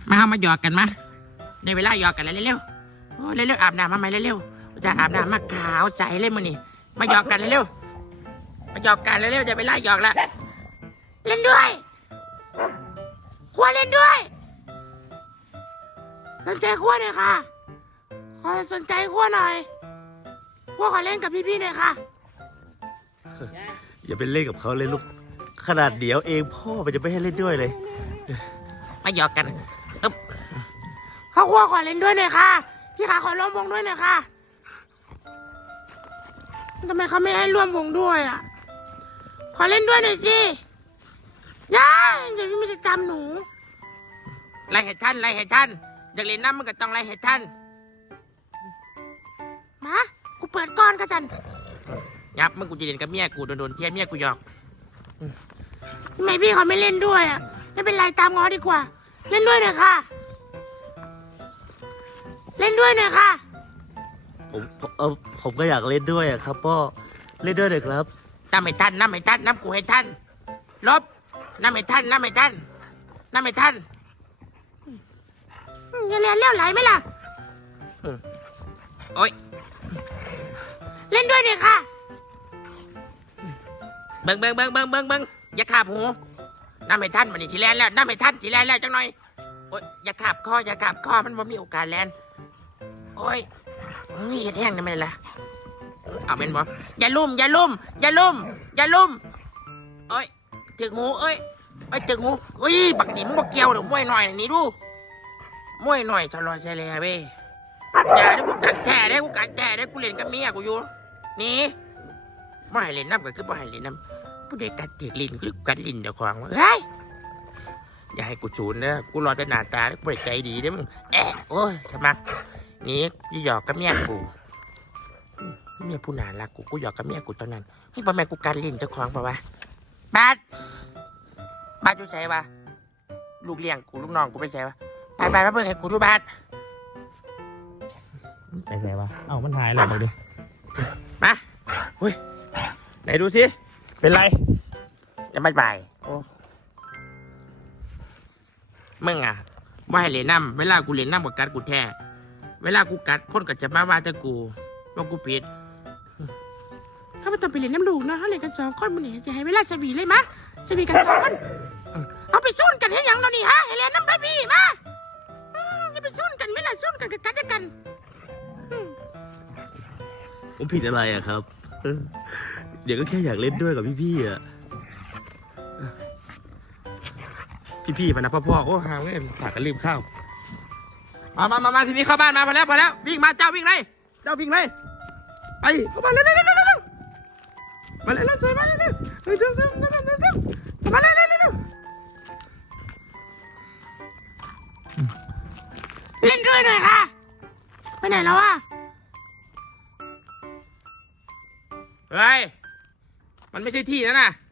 มาหยอกกันมาในเวลาหยอกกันแล้วเร็วๆโอ้เร็วๆอาบน้ำมาไหมเร็วๆจะอาบน้ำมาขาวใสเลยมึงนี่มาหยอกกันเร็วๆมาหยอกกันเร็วๆจะเวลาหยอกละเล่นด้วยขั้วเล่นด้วยสนใจขั้วหน่อยค่ะขอสนใจขั้วหน่อยขั้วขอเล่นกับพี่ๆหน่อยค่ะอย่าไปเล่นกับเขาเลยลูกขนาดเดี๋ยวเองพ่อมันจะไม่ให้เล่นด้วยเลยมาหยอกกันเขาขั้วขอเล่นด้วยหน่อยค่ะพี่ขาขอร่วมวงด้วยหน่อยค่ะทำไมเขาไม่ให้ร่วมวงด้วยอ่ะขอเล่นด้วยหน่อยสิย่าจะไม่จะตามหนูไล่ให้ท่านไล่ให้ท่านอยากเล่นน้ำมันก็ต้องไล่ให้ท่านมากูเปิดก้อนกระจันยับมึงกูจะเล่นกับเมียกูโดนเทียนเมียกูหยอกทำไมพี่เขาไม่เล่นด้วยอ่ะไม่เป็นไรตามง้อดีกว่าเล่นด้วยหน่อยค่ะเล่นด้วยหน่อยค่ะผมก็อยากเล่นด้วยอะครับพ่อเล่นด้วยเลยครับน้ำให้ท่านน้ำให้ท่านน้ำกูให้ท่านลบน้ำให้ท่านน้ำให้ท่านน้ำให้ท่านอย่าเรียนเลี้ยวไหลไหมล่ะโอ๊ยเล่นด้วยหน่อยค่ะเบิ่งอย่าขาบหูน้ำให้ท่านมันนี่สิแลนแล้วน้ำให้ท่านสิแลนแล้วจังหน่อยโอ๊ยอย่าขาบคอมันบ่มีโอกาสแลนโอ๊ยเห็ดแห้งทำไมล่ะเอาเป็นบ่อย่าลุ่มโอ๊ยถึงหูเอ้ยถึงหูบักหนิมบักเกียวเดี๋ยวมวยหน่อยนี่ดูมวยหน่อยจะรอใช่เลยเว้ยอย่าได้กูกันแท้ได้กูเล่นกับเมียกูอยู่นี่ไม่ให้เล่นน้ำก็คือไม่ให้เล่นน้ำผู้เด็กกัดเด็กลินคือกัดลินเดี๋ยวของเฮ้ยอย่าให้กูชูนนะกูรอแต่หน้าตากูใจดีได้มึงโอ้ยสมัครนี่หยอกกับเมียกูเมียผู้น่ารักกูหยอกกับเมียกูตอนนั้นให้พ่อแม่กูกัดลินเจ้าของป่าวะบาดอยู่ใส่ปะลูกเลี้ยงกูลูกน้องกูไปใส่ปะไปมาเบิ่งให้กูดูบาดไปใส่ปะเอ้ามันหายแล้วไปดิมาเฮ้ยไหนดูสิเป็นไรยังไม่บ่ายโอ้มึงอ่ะว่าให้เล่นน้ำเวลากูเล่นน้ำกับกัดกูแท้เวลากูกัดคนก็จะมาว่าแต่กูว่ากูผิดถ้ามันต้องไปเล่นน้ำลูกนะถ้าเล่นกัน2 คนมันนี่จะให้เวลาสวีเลยมะสวีกัน2 คนเอาไปสู้กันให้ยังเรานี่ฮะให้เล่นน้ำไปพี่มาอย่าไปสู้กันไม่ละสู้กันกัดกันผมผิดอะไรอะครับเดี๋ยวก็แค่อยากเล่นด้วยกับพี่ๆอะพี่ๆมานะพ่อโอ้ห่างเว้ยผ่ากันลืมข้าวมาทีนี้เข้าบ้านมาพอแล้ววิ่งมาเจ้าวิ่งเลยไปเข้าบ้านเร็วมาเลยสวยมาเลยมาเลยเล่นด้วยหน่อยค่ะไปไหนแล้วอ่ะเฮ้ยมันไม่ใช่ที่นะ